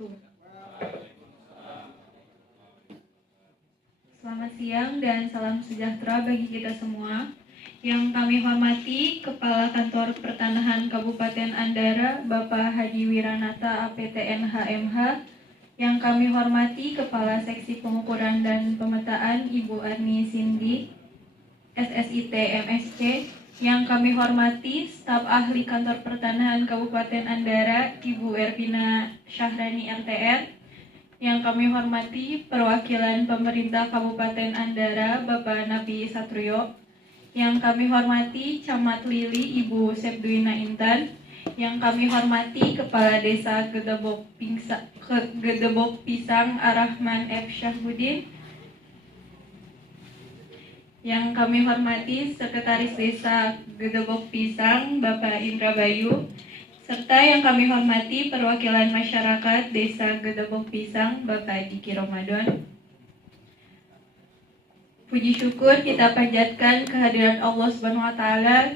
wabarakatuh. Selamat siang dan salam sejahtera bagi kita semua. Yang kami hormati Kepala Kantor Pertanahan Kabupaten Andara, Bapak Haji Wiranata APTN HMH. Yang kami hormati Kepala Seksi Pengukuran dan Pemetaan Ibu Arni Sindi, SSIT MSC. Yang kami hormati staf ahli Kantor Pertanahan Kabupaten Andara, Ibu Ervina Syahrani RTR. Yang kami hormati perwakilan pemerintah Kabupaten Andara, Bapak Nabi Satrio. Yang kami hormati Camat Lili, Ibu Sepduina Intan. Yang kami hormati Kepala Desa Gedebok Pisang Arahman F. Syahbudin. Yang kami hormati Sekretaris Desa Gedebok Pisang, Bapak Indra Bayu, serta yang kami hormati perwakilan masyarakat Desa Gedebok Pisang, Bapak Diki Ramadan. Puji syukur kita panjatkan kehadiran Allah SWT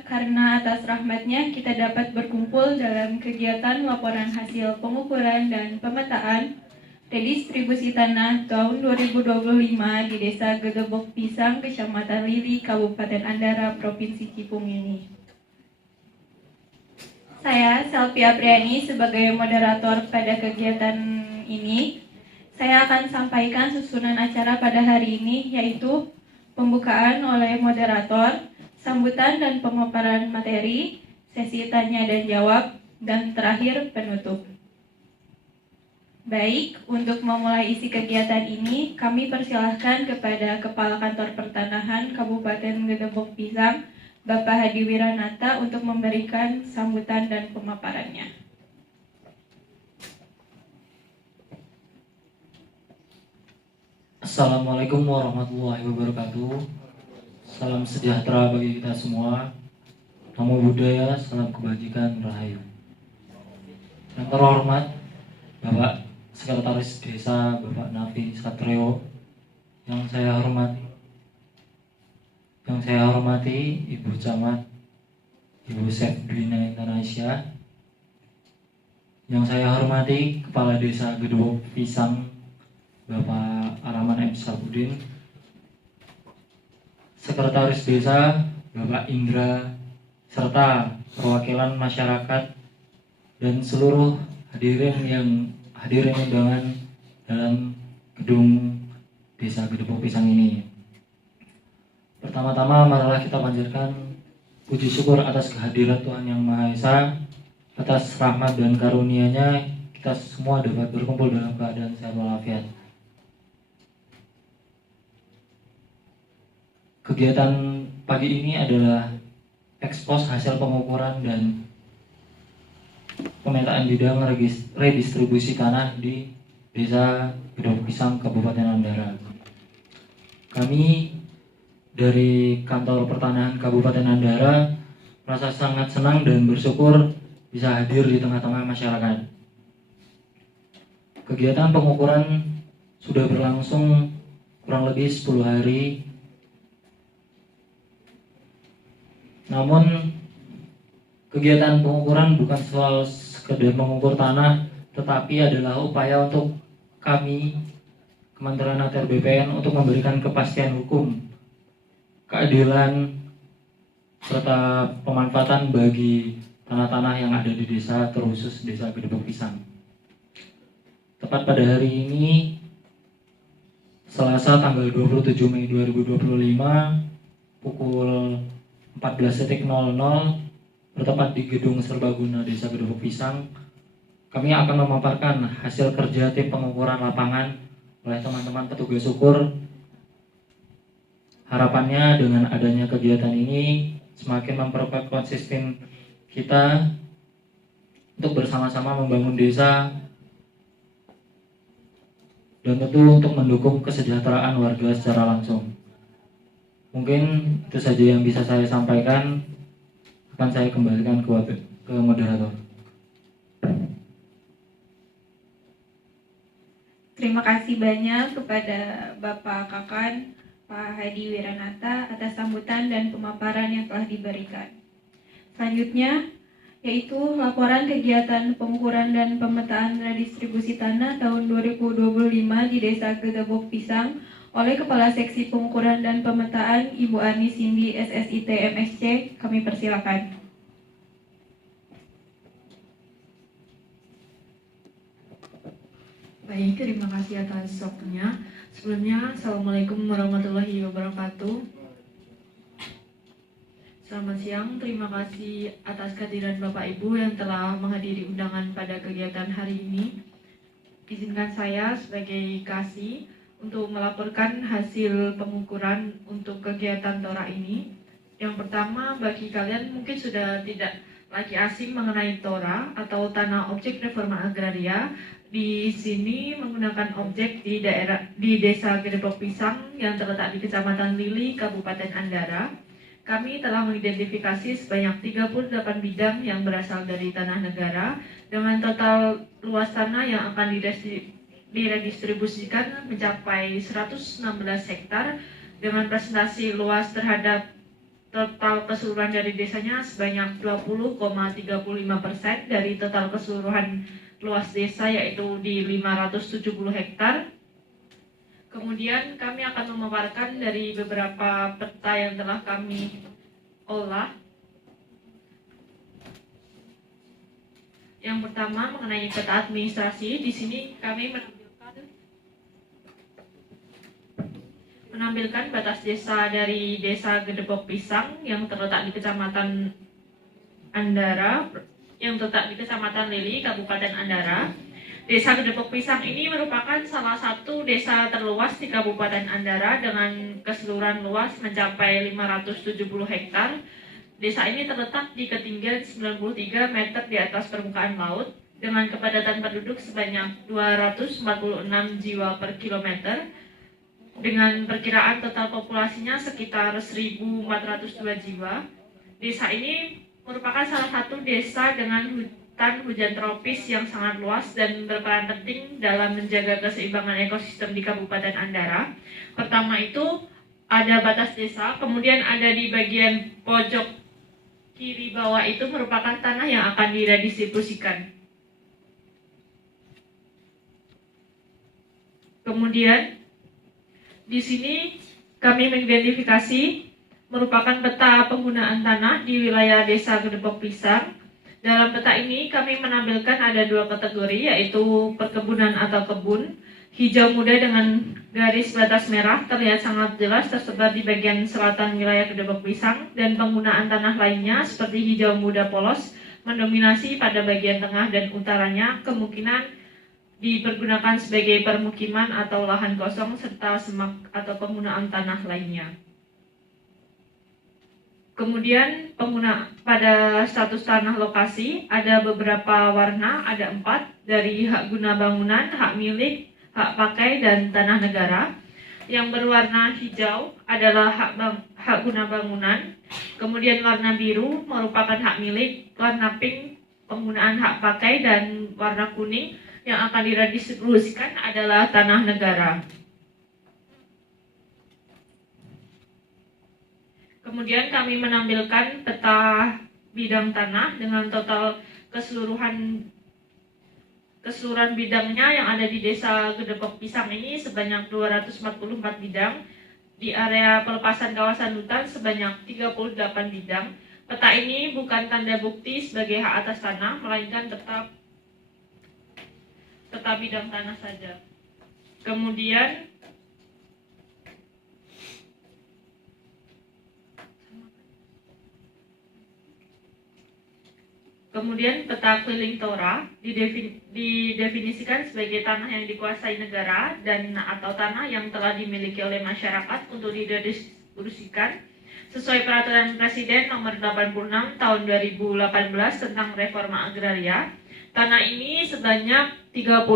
karena atas rahmatnya kita dapat berkumpul dalam kegiatan laporan hasil pengukuran dan pemetaan redistribusi tanah tahun 2025 di Desa Gedebok Pisang, Kecamatan Lili, Kabupaten Andara, Provinsi Cipung ini. Saya, Selvi Apriani, sebagai moderator pada kegiatan ini, saya akan sampaikan susunan acara pada hari ini, yaitu pembukaan oleh moderator, sambutan dan pemaparan materi, sesi tanya dan jawab, dan terakhir penutup. Baik, untuk memulai isi kegiatan ini, kami persilahkan kepada Kepala Kantor Pertanahan Kabupaten Gedebok Pisang, Bapak Hadi Wiranata, untuk memberikan sambutan dan pemaparannya. Assalamualaikum warahmatullahi wabarakatuh. Salam sejahtera bagi kita semua. Namo Buddhaya, salam kebajikan, rahayu. Yang terhormat Bapak Sekretaris Desa, Bapak Nabi Satrio. Yang saya hormati Ibu Camat, Ibu Sepduina Indonesia. Yang saya hormati Kepala Desa Gedebok Pisang, Bapak Arahman M. Syahbudin, Sekretaris Desa Bapak Indra, serta perwakilan masyarakat dan seluruh hadirin yang hadir undangan dalam gedung Desa Gedebok Pisang ini. Pertama-tama marilah kita panjatkan puji syukur atas kehadiran Tuhan Yang Maha Esa, atas rahmat dan karunia-Nya kita semua dapat berkumpul dalam keadaan sehat walafiat. Kegiatan pagi ini adalah ekspos hasil pengukuran dan pemetaan bidang redistribusi tanah di Desa Gedebok Pisang, Kabupaten Andara. Kami dari Kantor Pertanahan Kabupaten Andara merasa sangat senang dan bersyukur bisa hadir di tengah-tengah masyarakat. Kegiatan pengukuran sudah berlangsung kurang lebih 10 hari. Namun kegiatan pengukuran bukan soal sekedar mengukur tanah, tetapi adalah upaya untuk kami, Kementerian ATR BPN, untuk memberikan kepastian hukum, keadilan, serta pemanfaatan bagi tanah-tanah yang ada di desa, terkhusus Desa Gedebok Pisang. Tepat pada hari ini, Selasa tanggal 27 Mei 2025, pukul 14.00, bertempat di Gedung Serbaguna Desa Gedebok Pisang, kami akan memaparkan hasil kerja tim pengukuran lapangan oleh teman-teman petugas ukur. Harapannya dengan adanya kegiatan ini semakin memperkuat konsisten kita untuk bersama-sama membangun desa dan tentu untuk mendukung kesejahteraan warga secara langsung. Mungkin itu saja yang bisa saya sampaikan. Akan saya kembalikan ke moderator. Terima kasih banyak kepada Bapak Kakan, Pak Hadi Wiranata, atas sambutan dan pemaparan yang telah diberikan. Selanjutnya, yaitu laporan kegiatan pengukuran dan pemetaan redistribusi tanah tahun 2025 di Desa Gedebok Pisang oleh Kepala Seksi Pengukuran dan Pemetaan Ibu Ani Cindy SSIT MSC. Kami persilakan. Baik, terima kasih atas waktunya. Sebelumnya, Assalamualaikum warahmatullahi wabarakatuh. Selamat siang, terima kasih atas kehadiran Bapak Ibu yang telah menghadiri undangan pada kegiatan hari ini. Izinkan saya sebagai Kasih untuk melaporkan hasil pengukuran untuk kegiatan TORA ini. Yang pertama, bagi kalian mungkin sudah tidak lagi asing mengenai TORA atau Tanah Objek Reforma Agraria. Di sini menggunakan objek di Desa Gedebok Pisang yang terletak di Kecamatan Lili, Kabupaten Andara. Kami telah mengidentifikasi sebanyak 38 bidang yang berasal dari tanah negara dengan total luas tanah yang akan diredistribusikan mencapai 116 hektar dengan presentasi luas terhadap total keseluruhan dari desanya sebanyak 20,35% dari total keseluruhan luas desa, yaitu di 570 hektar. Kemudian kami akan memaparkan dari beberapa peta yang telah kami olah. Yang pertama mengenai peta administrasi. Di sini kami menampilkan batas desa dari Desa Gedebok Pisang yang terletak di Kecamatan Andara, yang terletak di Kecamatan Lili, Kabupaten Andara. Desa Gedebok Pisang ini merupakan salah satu desa terluas di Kabupaten Andara dengan keseluruhan luas mencapai 570 hektar. Desa ini terletak di ketinggian 93 meter di atas permukaan laut dengan kepadatan penduduk sebanyak 246 jiwa per kilometer dengan perkiraan total populasinya sekitar 1.402 jiwa. Desa ini merupakan salah satu desa dengan hutan hujan tropis yang sangat luas dan berperan penting dalam menjaga keseimbangan ekosistem di Kabupaten Andara. Pertama itu ada batas desa, kemudian ada di bagian pojok kiri bawah itu merupakan tanah yang akan diredistribusikan. Kemudian di sini kami mengidentifikasi merupakan peta penggunaan tanah di wilayah Desa Gedebok Pisang. Dalam peta ini kami menampilkan ada dua kategori, yaitu perkebunan atau kebun. Hijau muda dengan garis batas merah terlihat sangat jelas tersebar di bagian selatan wilayah Gedebok Pisang, dan penggunaan tanah lainnya seperti hijau muda polos mendominasi pada bagian tengah dan utaranya, kemungkinan dipergunakan sebagai permukiman atau lahan kosong serta semak atau penggunaan tanah lainnya. Kemudian pada status tanah lokasi ada beberapa warna, ada 4, dari hak guna bangunan, hak milik, hak pakai, dan tanah negara. Yang berwarna hijau adalah hak guna bangunan, kemudian warna biru merupakan hak milik, warna pink penggunaan hak pakai, dan warna kuning yang akan diredistribusikan adalah tanah negara. Kemudian kami menampilkan peta bidang tanah dengan total keseluruhan bidangnya yang ada di Desa Gedebok Pisang ini sebanyak 244 bidang. Di area pelepasan kawasan hutan sebanyak 38 bidang. Peta ini bukan tanda bukti sebagai hak atas tanah, melainkan tetap peta bidang tanah saja. Kemudian peta keliling TORA didefinisikan sebagai tanah yang dikuasai negara dan atau tanah yang telah dimiliki oleh masyarakat untuk didistribusikan sesuai peraturan Presiden nomor 86 tahun 2018 tentang reforma agraria. Tanah ini sebanyak 38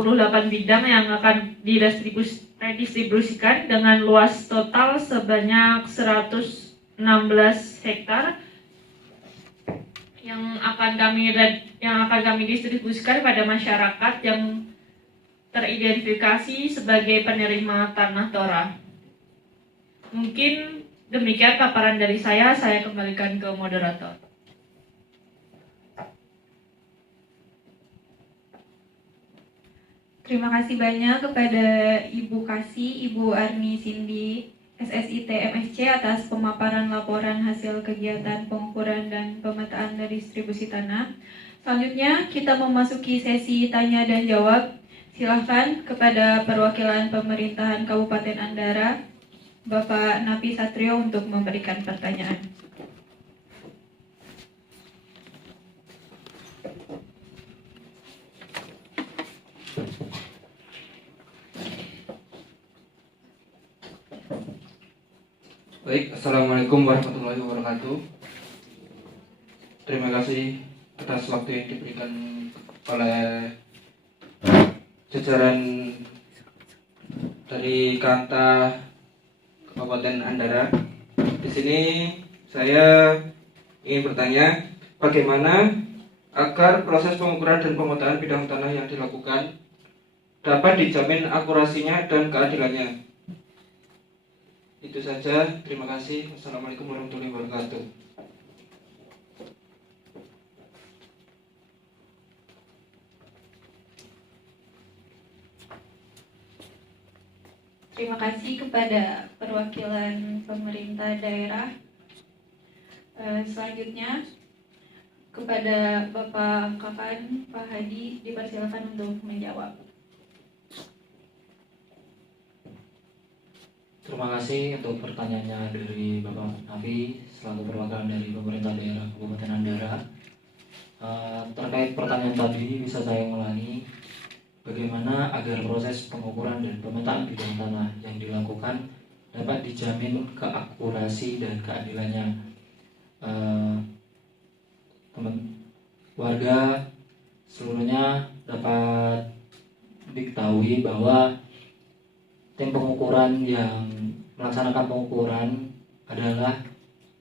bidang yang akan didistribusikan dengan luas total sebanyak 116 hektar yang akan kami distribusikan pada masyarakat yang teridentifikasi sebagai penerima tanah TORA. Mungkin demikian paparan dari saya kembalikan ke moderator. Terima kasih banyak kepada Ibu Kasih, Ibu Arni Cindy, SSIT MSC atas pemaparan laporan hasil kegiatan pengukuran dan pemetaan dari distribusi tanah. Selanjutnya kita memasuki sesi tanya dan jawab. Silahkan kepada perwakilan pemerintahan Kabupaten Andara, Bapak Napi Satrio untuk memberikan pertanyaan. Baik, Assalamualaikum warahmatullahi wabarakatuh. Terima kasih atas waktu yang diberikan oleh jajaran dari Kanta Kabupaten Andara. Di sini saya ingin bertanya, bagaimana agar proses pengukuran dan pemetaan bidang tanah yang dilakukan dapat dijamin akurasinya dan keadilannya. Itu saja, terima kasih. Wassalamualaikum warahmatullahi wabarakatuh. Terima kasih kepada perwakilan pemerintah daerah. Selanjutnya kepada Bapak Kakan, Pak Hadi, dipersilakan untuk menjawab. Terima kasih untuk pertanyaannya dari Bapak Nafi selaku perwakilan dari pemerintah daerah Kabupaten Andara. Terkait pertanyaan tadi bisa saya ulangi, bagaimana agar proses pengukuran dan pemetaan bidang tanah yang dilakukan dapat dijamin keakurasi dan keadilannya. Warga seluruhnya dapat diketahui bahwa tim pengukuran yang melaksanakan pengukuran adalah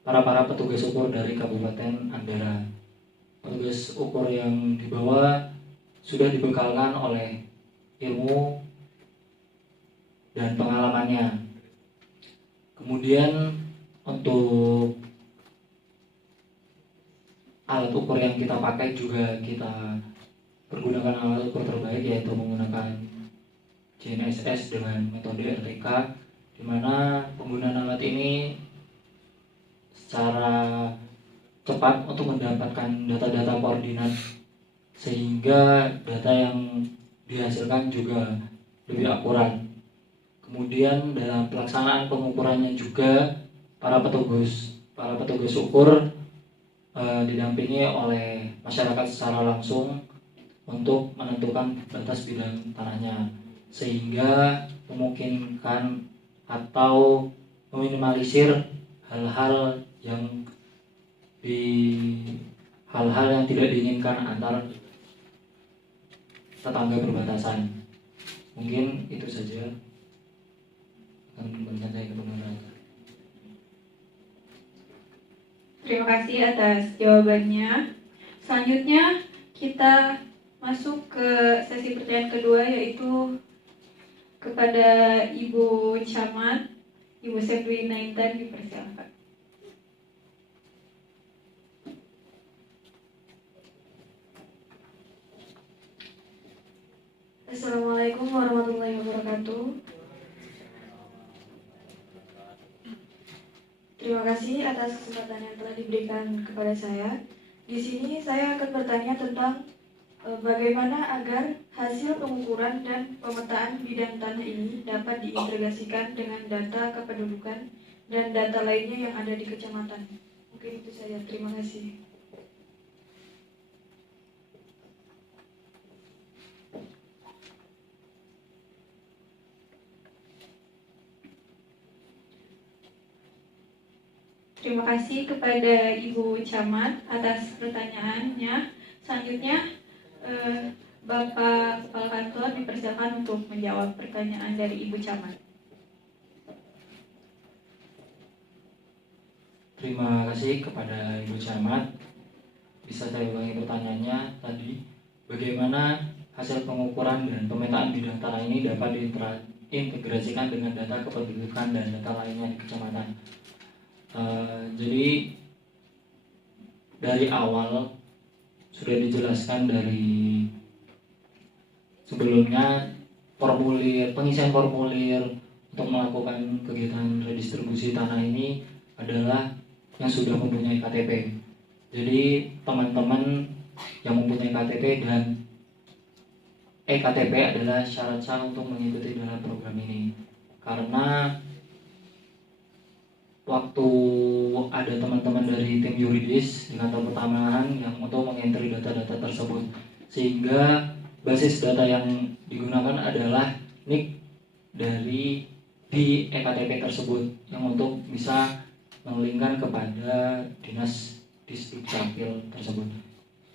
para petugas ukur dari Kabupaten Andara. Petugas ukur yang dibawa sudah dibekalkan oleh ilmu dan pengalamannya. Kemudian untuk alat ukur yang kita pakai juga kita pergunakan alat ukur terbaik, yaitu menggunakan GNSS dengan metode RTK, di mana penggunaan alat ini secara cepat untuk mendapatkan data-data koordinat, sehingga data yang dihasilkan juga lebih akurat. Kemudian dalam pelaksanaan pengukurannya juga para petugas ukur didampingi oleh masyarakat secara langsung untuk menentukan batas bidang tanahnya, sehingga memungkinkan atau meminimalisir hal-hal yang tidak diinginkan antar tetangga berbatasan. Mungkin itu saja. Akan kembalikan saya ke pemerintah. Terima kasih atas jawabannya. Selanjutnya kita masuk ke sesi pertanyaan kedua, yaitu kepada Ibu Camat, Ibu Sepdwi Naintan, dipersilakan. Assalamualaikum warahmatullahi wabarakatuh. Terima kasih atas kesempatan yang telah diberikan kepada saya. Di sini saya akan bertanya tentang bagaimana agar hasil pengukuran dan pemetaan bidang tanah ini dapat diintegrasikan dengan data kependudukan dan data lainnya yang ada di kecamatan. Mungkin itu saja. Terima kasih. Terima kasih kepada Ibu Camat atas pertanyaannya. Selanjutnya Bapak Kepala Kantor dipersilakan untuk menjawab pertanyaan dari Ibu Camat. Terima kasih kepada Ibu Camat. Bisa saya ulangi pertanyaannya tadi, bagaimana hasil pengukuran dan pemetaan bidang tanah ini dapat diintegrasikan dengan data kependudukan dan data lainnya di kecamatan. Jadi dari awal sudah dijelaskan dari sebelumnya pengisian formulir untuk melakukan kegiatan redistribusi tanah ini adalah yang sudah mempunyai KTP. Jadi teman-teman yang mempunyai KTP dan KTP adalah syarat sah untuk mengikuti dalam program ini. Karena waktu ada teman-teman dari tim yuridis di kantor pertanahan yang untuk mengentry data-data tersebut, sehingga basis data yang digunakan adalah NIK dari di ektp tersebut yang untuk bisa menglinkkan kepada dinas Disdukcapil tersebut,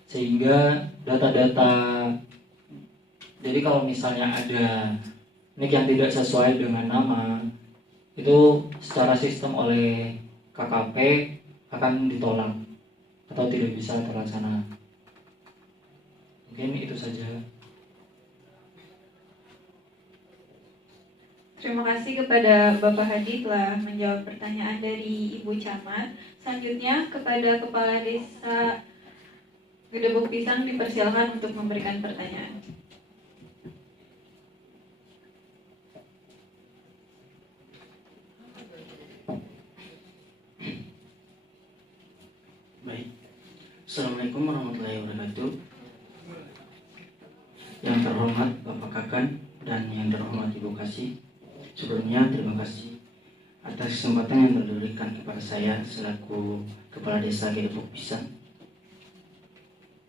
sehingga data-data, jadi kalau misalnya ada NIK yang tidak sesuai dengan nama, itu secara sistem oleh KKP akan ditolak atau tidak bisa terlaksana. Mungkin itu saja. Terima kasih kepada Bapak Hadi telah menjawab pertanyaan dari Ibu Camat. Selanjutnya kepada Kepala Desa Gedebuk Pisang dipersilakan untuk memberikan pertanyaan. Baik, Assalamualaikum warahmatullahi wabarakatuh. Yang terhormat Bapak Kakan dan yang terhormat Ibu Kasih, sebelumnya terima kasih atas kesempatan yang diberikan kepada saya selaku Kepala Desa Gedebuk Pisang.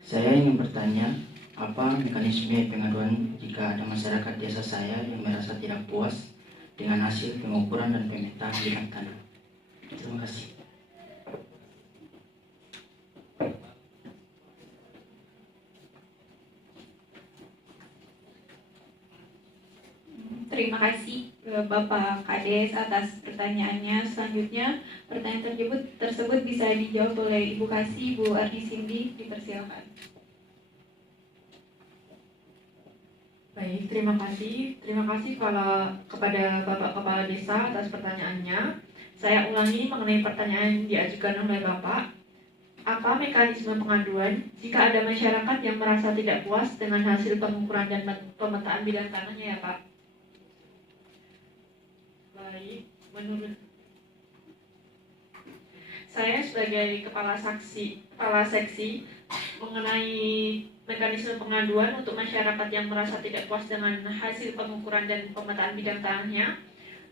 Saya ingin bertanya, apa mekanisme pengaduan jika ada masyarakat desa saya yang merasa tidak puas dengan hasil pengukuran dan pemetaan bidang tanah? Terima kasih. Terima kasih Bapak Kades atas pertanyaannya. Selanjutnya pertanyaan tersebut bisa dijawab oleh Ibu Kasih, Bu Ardi Cindy, dipersilakan. Baik, terima kasih. Terima kasih kepada Bapak Kepala Desa atas pertanyaannya. Saya ulangi mengenai pertanyaan yang diajukan oleh Bapak. Apa mekanisme pengaduan jika ada masyarakat yang merasa tidak puas dengan hasil pengukuran dan pemetaan bidang tanahnya ya Pak? Baik, menurut saya sebagai kepala seksi mengenai mekanisme pengaduan untuk masyarakat yang merasa tidak puas dengan hasil pengukuran dan pemetaan bidang tanahnya,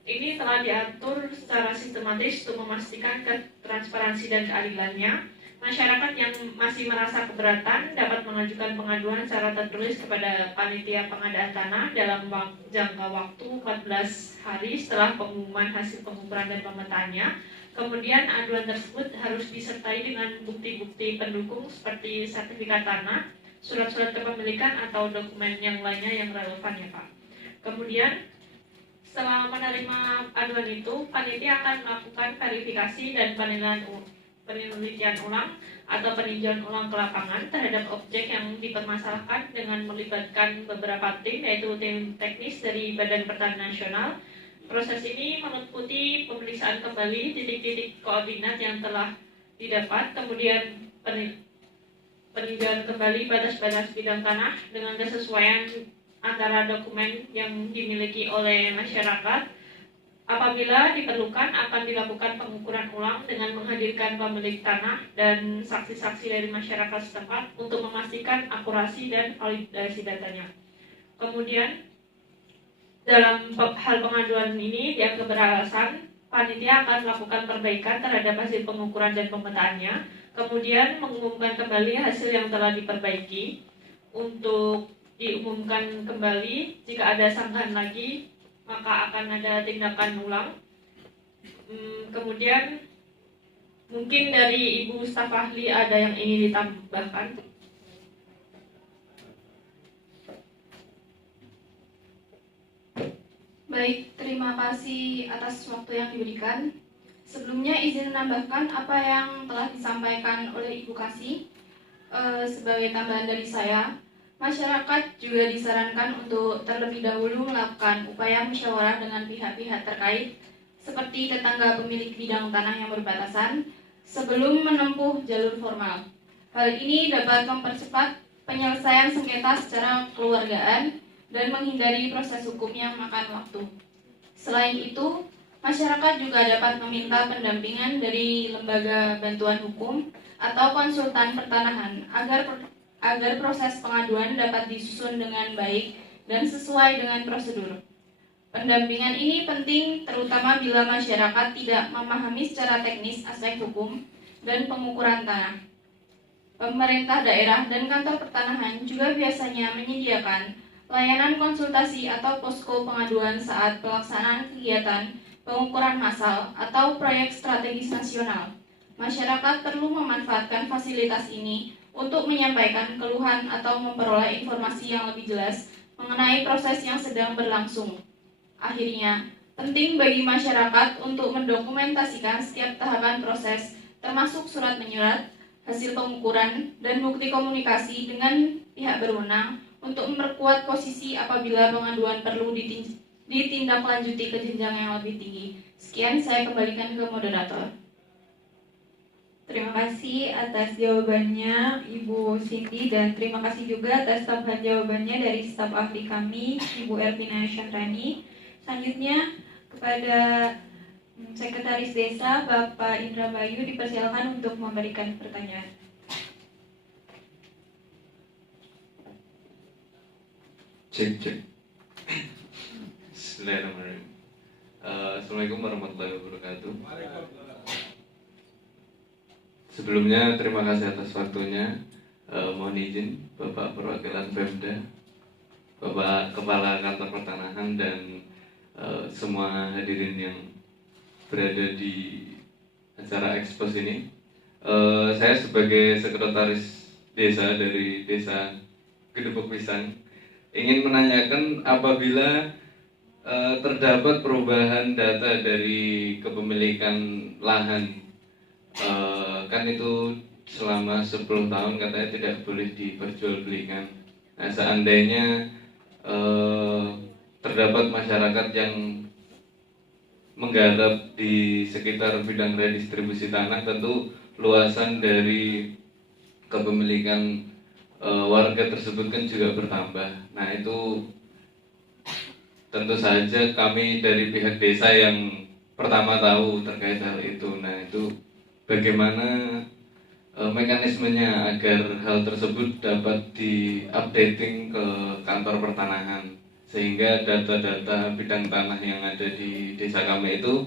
ini telah diatur secara sistematis untuk memastikan transparansi dan keadilannya. Masyarakat yang masih merasa keberatan dapat mengajukan pengaduan secara tertulis kepada panitia pengadaan tanah dalam jangka waktu 14 hari setelah pengumuman hasil pengukuran dan pemetaannya. Kemudian aduan tersebut harus disertai dengan bukti-bukti pendukung seperti sertifikat tanah, surat-surat kepemilikan atau dokumen yang lainnya yang relevan ya Pak. Kemudian setelah menerima aduan itu, panitia akan melakukan verifikasi dan penelitian ulang atau peninjauan ulang ke lapangan terhadap objek yang dipermasalahkan dengan melibatkan beberapa tim, yaitu tim teknis dari Badan Pertanahan Nasional. Proses ini meliputi pemeriksaan kembali titik-titik koordinat yang telah didapat, kemudian peninjauan kembali batas-batas bidang tanah dengan kesesuaian antara dokumen yang dimiliki oleh masyarakat. Apabila diperlukan, akan dilakukan pengukuran ulang dengan menghadirkan pemilik tanah dan saksi-saksi dari masyarakat setempat untuk memastikan akurasi dan validasi datanya. Kemudian, dalam hal pengaduan ini dianggap beralasan, panitia akan melakukan perbaikan terhadap hasil pengukuran dan pemetaannya, kemudian mengumumkan kembali hasil yang telah diperbaiki untuk diumumkan kembali. Jika ada sanggahan lagi, maka akan ada tindakan ulang. Kemudian mungkin dari Ibu staf ahli ada yang ingin ditambahkan. Baik, terima kasih atas waktu yang diberikan. Sebelumnya izin menambahkan apa yang telah disampaikan oleh Ibu Kasih. Sebagai tambahan dari saya, masyarakat juga disarankan untuk terlebih dahulu melakukan upaya musyawarah dengan pihak-pihak terkait seperti tetangga pemilik bidang tanah yang berbatasan sebelum menempuh jalur formal. Hal ini dapat mempercepat penyelesaian sengketa secara kekeluargaan dan menghindari proses hukum yang makan waktu. Selain itu, masyarakat juga dapat meminta pendampingan dari lembaga bantuan hukum atau konsultan pertanahan agar proses pengaduan dapat disusun dengan baik dan sesuai dengan prosedur. Pendampingan ini penting terutama bila masyarakat tidak memahami secara teknis aspek hukum dan pengukuran tanah. Pemerintah daerah dan kantor pertanahan juga biasanya menyediakan layanan konsultasi atau posko pengaduan saat pelaksanaan kegiatan pengukuran massal atau proyek strategis nasional. Masyarakat perlu memanfaatkan fasilitas ini untuk menyampaikan keluhan atau memperoleh informasi yang lebih jelas mengenai proses yang sedang berlangsung. Akhirnya, penting bagi masyarakat untuk mendokumentasikan setiap tahapan proses, termasuk surat menyurat, hasil pengukuran, dan bukti komunikasi dengan pihak berwenang untuk memperkuat posisi apabila pengaduan perlu ditindaklanjuti ke jenjang yang lebih tinggi. Sekian, saya kembalikan ke moderator. Terima kasih atas jawabannya Ibu Cindy, dan terima kasih juga atas tambahan jawabannya dari staf ahli kami, Ibu Ervina Syahrani. Selanjutnya kepada Sekretaris Desa Bapak Indra Bayu dipersilakan untuk memberikan pertanyaan. Cek. Bismillahirrahmanirrahim. Assalamualaikum warahmatullahi wabarakatuh. Sebelumnya terima kasih atas waktunya. Mohon izin Bapak Perwakilan Pemda, Bapak Kepala Kantor Pertanahan, dan semua hadirin yang berada di acara ekspos ini. Saya sebagai Sekretaris Desa dari Desa Gedepok Pisang ingin menanyakan, apabila terdapat perubahan data dari kepemilikan lahan, kan itu selama 10 tahun katanya tidak boleh diperjualbelikan. Nah, seandainya terdapat masyarakat yang menggarap di sekitar bidang redistribusi tanah, tentu luasan dari kepemilikan warga tersebut kan juga bertambah. Nah, itu tentu saja kami dari pihak desa yang pertama tahu terkait hal itu. Nah, itu bagaimana mekanismenya agar hal tersebut dapat di-updating ke kantor pertanahan, sehingga data-data bidang tanah yang ada di desa kami itu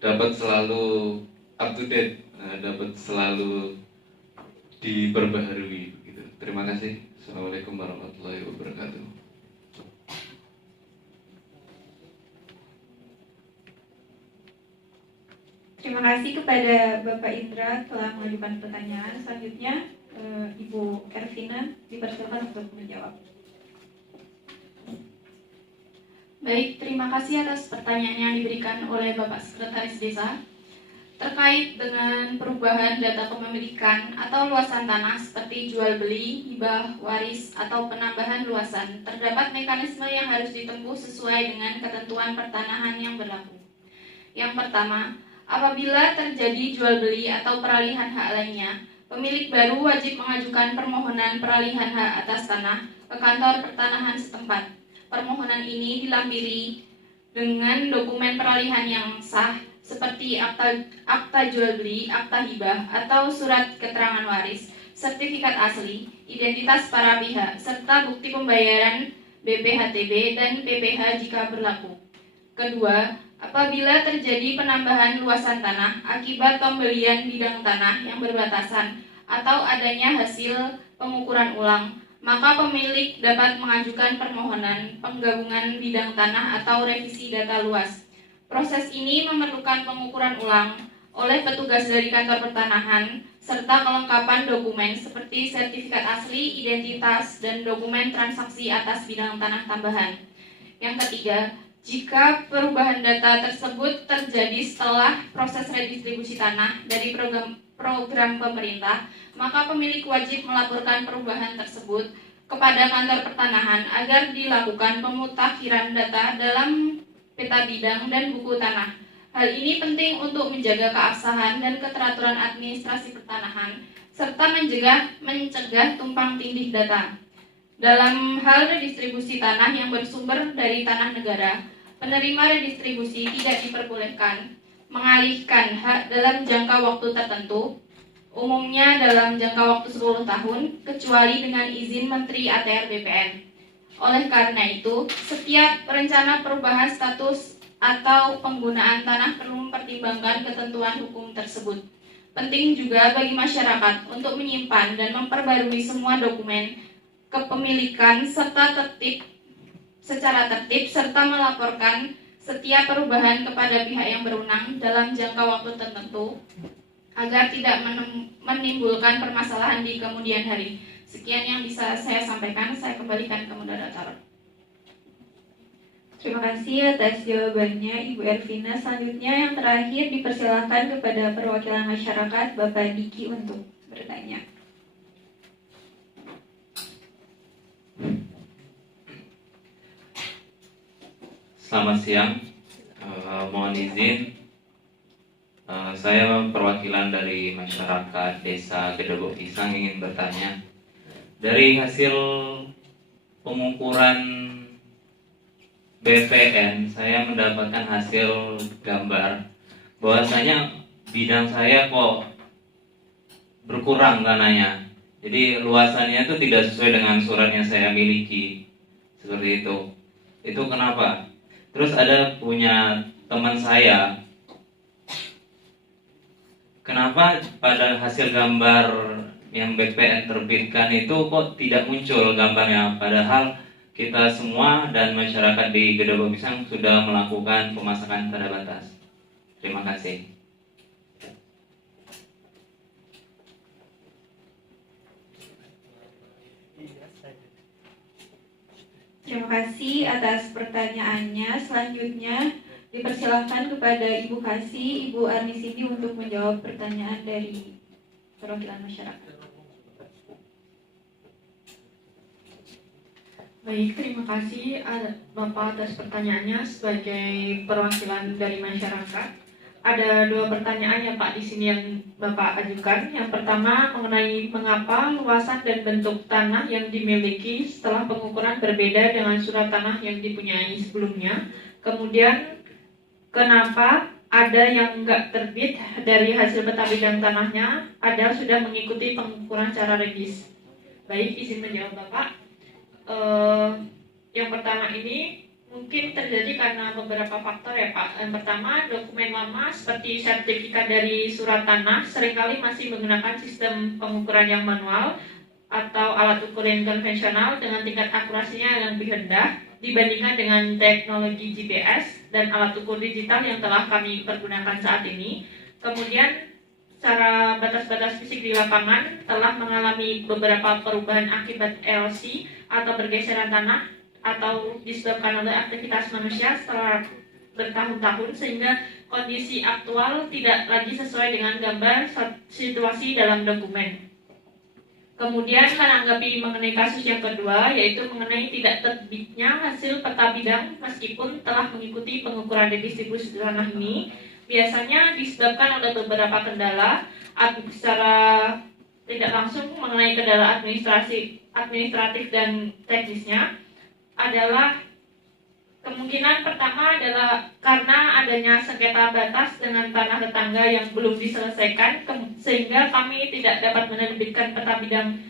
dapat selalu up to date, dapat selalu diperbaharui. Gitu. Terima kasih. Assalamualaikum warahmatullahi wabarakatuh. Terima kasih kepada Bapak Indra telah mengajukan pertanyaan. Selanjutnya Ibu Ervina dipersilakan untuk menjawab. Baik, terima kasih atas pertanyaan yang diberikan oleh Bapak Sekretaris Desa. Terkait dengan perubahan data kepemilikan atau luasan tanah seperti jual beli, hibah, waris, atau penambahan luasan, terdapat mekanisme yang harus ditempuh sesuai dengan ketentuan pertanahan yang berlaku. Yang pertama, apabila terjadi jual beli atau peralihan hak lainnya, pemilik baru wajib mengajukan permohonan peralihan hak atas tanah ke kantor pertanahan setempat. Permohonan ini dilampiri dengan dokumen peralihan yang sah seperti akta jual beli, akta hibah, atau surat keterangan waris, sertifikat asli, identitas para pihak, serta bukti pembayaran BPHTB dan PPh jika berlaku. Kedua, apabila terjadi penambahan luasan tanah akibat pembelian bidang tanah yang berbatasan atau adanya hasil pengukuran ulang, maka pemilik dapat mengajukan permohonan penggabungan bidang tanah atau revisi data luas. Proses ini memerlukan pengukuran ulang oleh petugas dari kantor pertanahan serta kelengkapan dokumen seperti sertifikat asli, identitas, dan dokumen transaksi atas bidang tanah tambahan. Yang ketiga, jika perubahan data tersebut terjadi setelah proses redistribusi tanah dari program pemerintah, maka pemilik wajib melaporkan perubahan tersebut kepada kantor pertanahan agar dilakukan pemutakhiran data dalam peta bidang dan buku tanah. Hal ini penting untuk menjaga keabsahan dan keteraturan administrasi pertanahan serta mencegah tumpang tindih data. Dalam hal redistribusi tanah yang bersumber dari tanah negara, penerima redistribusi tidak diperbolehkan mengalihkan hak dalam jangka waktu tertentu, umumnya dalam jangka waktu 10 tahun, kecuali dengan izin Menteri ATR BPN. Oleh karena itu, setiap rencana perubahan status atau penggunaan tanah perlu mempertimbangkan ketentuan hukum tersebut. Penting juga bagi masyarakat untuk menyimpan dan memperbarui semua dokumen kepemilikan secara tertib serta melaporkan setiap perubahan kepada pihak yang berwenang dalam jangka waktu tertentu agar tidak menimbulkan permasalahan di kemudian hari. Sekian yang bisa saya sampaikan, saya kembalikan ke moderator. Terima kasih atas jawabannya Ibu Ervina. Selanjutnya yang terakhir dipersilakan kepada perwakilan masyarakat Bapak Diki untuk bertanya. Selamat siang, mohon izin, saya perwakilan dari masyarakat Desa Gedebok Pisang ingin bertanya. Dari hasil pengukuran BPN, saya mendapatkan hasil gambar bahwasanya bidang saya kok berkurang tanahnya. Jadi luasannya itu tidak sesuai dengan surat yang saya miliki, seperti itu. Itu kenapa? Terus ada punya teman saya, kenapa pada hasil gambar yang BPN terbitkan itu kok tidak muncul gambarnya, padahal kita semua dan masyarakat di Gedebok Pisang sudah melakukan pemasangan tanda batas. Terima kasih. Terima kasih atas pertanyaannya. Selanjutnya dipersilakan kepada Ibu Kasih, Ibu Arnisindi untuk menjawab pertanyaan dari perwakilan masyarakat. Baik, terima kasih Bapak atas pertanyaannya sebagai perwakilan dari masyarakat. Ada 2 pertanyaan ya Pak di sini yang Bapak ajukan. Yang pertama mengenai mengapa luasan dan bentuk tanah yang dimiliki setelah pengukuran berbeda dengan surat tanah yang dipunyai sebelumnya. Kemudian kenapa ada yang enggak terbit dari hasil peta bidang tanahnya, ada sudah mengikuti pengukuran secara regis. Baik, izin menjawab Bapak. Yang pertama ini mungkin terjadi karena beberapa faktor ya Pak. Yang pertama, dokumen lama seperti sertifikat dari surat tanah seringkali masih menggunakan sistem pengukuran yang manual atau alat ukur yang konvensional dengan tingkat akurasinya yang lebih rendah dibandingkan dengan teknologi GPS dan alat ukur digital yang telah kami pergunakan saat ini. Kemudian secara batas-batas fisik di lapangan telah mengalami beberapa perubahan akibat erosi atau bergeseran tanah atau disebabkan oleh aktivitas manusia setelah bertahun-tahun, sehingga kondisi aktual tidak lagi sesuai dengan gambar situasi dalam dokumen. Kemudian menanggapi mengenai kasus yang kedua, yaitu mengenai tidak terbitnya hasil peta bidang meskipun telah mengikuti pengukuran redistribusi tanah ini, biasanya disebabkan oleh beberapa kendala secara tidak langsung mengenai kendala administratif dan teknisnya. Adalah kemungkinan pertama adalah karena adanya sengketa batas dengan tanah tetangga yang belum diselesaikan, sehingga kami tidak dapat menerbitkan peta bidang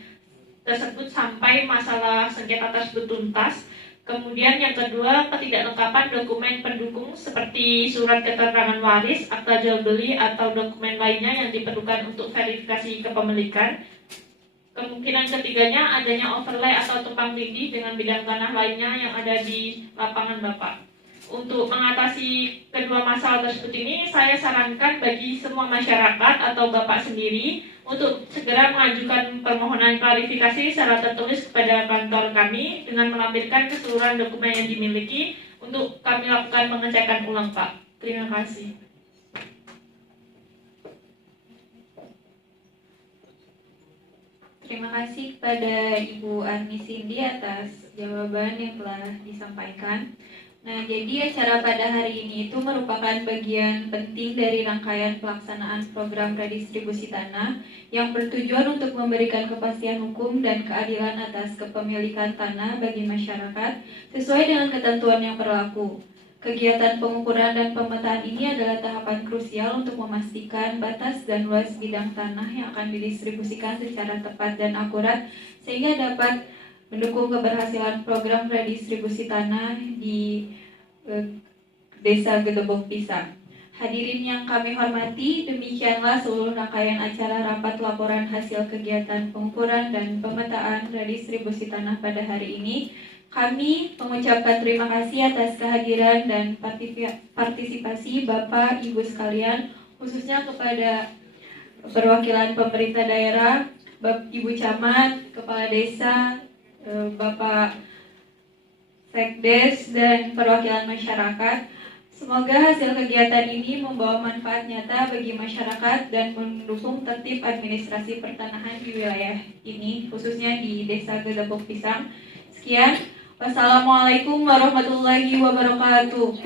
tersebut sampai masalah sengketa tersebut tuntas. Kemudian yang kedua, ketidaklengkapan dokumen pendukung seperti surat keterangan waris, akta jual beli atau dokumen lainnya yang diperlukan untuk verifikasi kepemilikan. Kemungkinan ketiganya adanya overlay atau tumpang tindih dengan bidang tanah lainnya yang ada di lapangan Bapak. Untuk mengatasi kedua masalah tersebut ini, saya sarankan bagi semua masyarakat atau Bapak sendiri untuk segera mengajukan permohonan klarifikasi secara tertulis kepada kantor kami dengan melampirkan keseluruhan dokumen yang dimiliki untuk kami lakukan pengecekan ulang Pak. Terima kasih. Terima kasih kepada Ibu Arnisindi atas jawaban yang telah disampaikan. Nah, jadi acara pada hari ini itu merupakan bagian penting dari rangkaian pelaksanaan program redistribusi tanah yang bertujuan untuk memberikan kepastian hukum dan keadilan atas kepemilikan tanah bagi masyarakat sesuai dengan ketentuan yang berlaku. Kegiatan pengukuran dan pemetaan ini adalah tahapan krusial untuk memastikan batas dan luas bidang tanah yang akan didistribusikan secara tepat dan akurat sehingga dapat mendukung keberhasilan program redistribusi tanah di Desa Gedebok Pisang. Hadirin yang kami hormati, demikianlah seluruh rangkaian acara rapat laporan hasil kegiatan pengukuran dan pemetaan redistribusi tanah pada hari ini. Kami mengucapkan terima kasih atas kehadiran dan partisipasi Bapak Ibu sekalian, khususnya kepada perwakilan pemerintah daerah, Ibu Camat, Kepala Desa, Bapak Sekdes, dan perwakilan masyarakat. Semoga hasil kegiatan ini membawa manfaat nyata bagi masyarakat dan mendukung tertib administrasi pertanahan di wilayah ini, khususnya di Desa Gedebok Pisang. Sekian, wassalamualaikum warahmatullahi wabarakatuh.